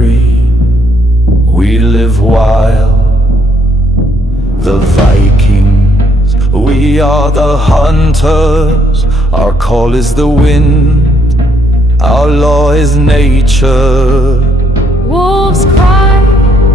free, we live wild. The Vikings, we are the hunters. Our call is the wind, our law is nature. Wolves cry,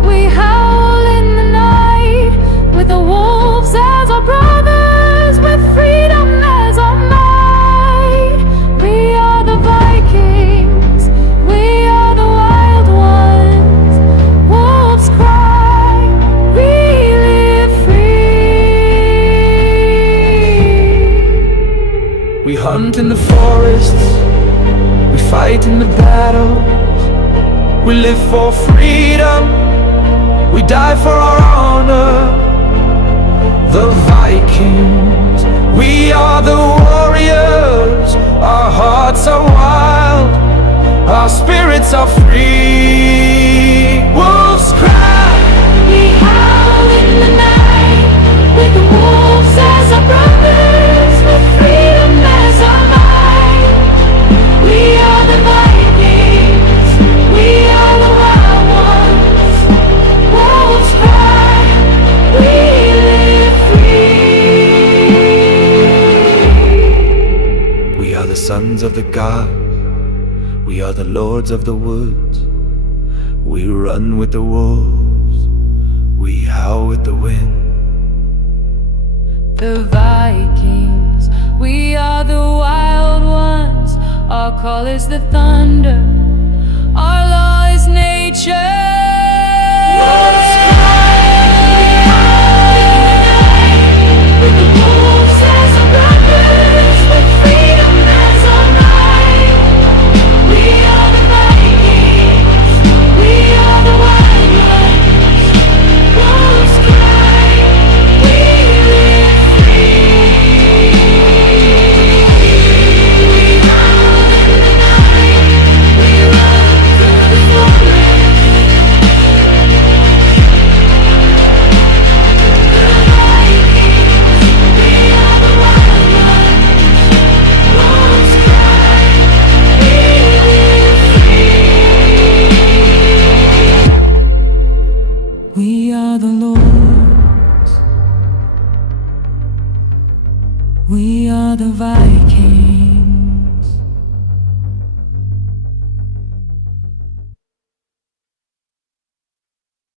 we howl in the night, with the wolves as our brothers, with freedom as our might. We are the Vikings, we are the wild ones. Wolves cry, we live free. We hunt in the forests, we fight in the battles. We live for freedom, we die for our honor. The Vikings, we are the warriors. Our hearts are wild, our spirits are free. Wolves cry, we howl in the night, with the wolves as our brothers, with freedom as our might. We are the Vikings, we are the wild ones. Wolves cry, we live free. we are the sons of the gods, we are the lords of the woods. We run with the wolves, we howl with the wind. The Vikings, we are the wild ones. Our call is the thunder, our law is nature. Wolves cry, we howl in the night, with the wolves as our brothers, with freedom as our might. We are the Vikings, we are the wild ones. Wolves cry, we live free. We howl in the night, we run through the forest. The Vikings, we are the wild ones. Wolves cry, we live free. We are the Lords, we are the Vikings.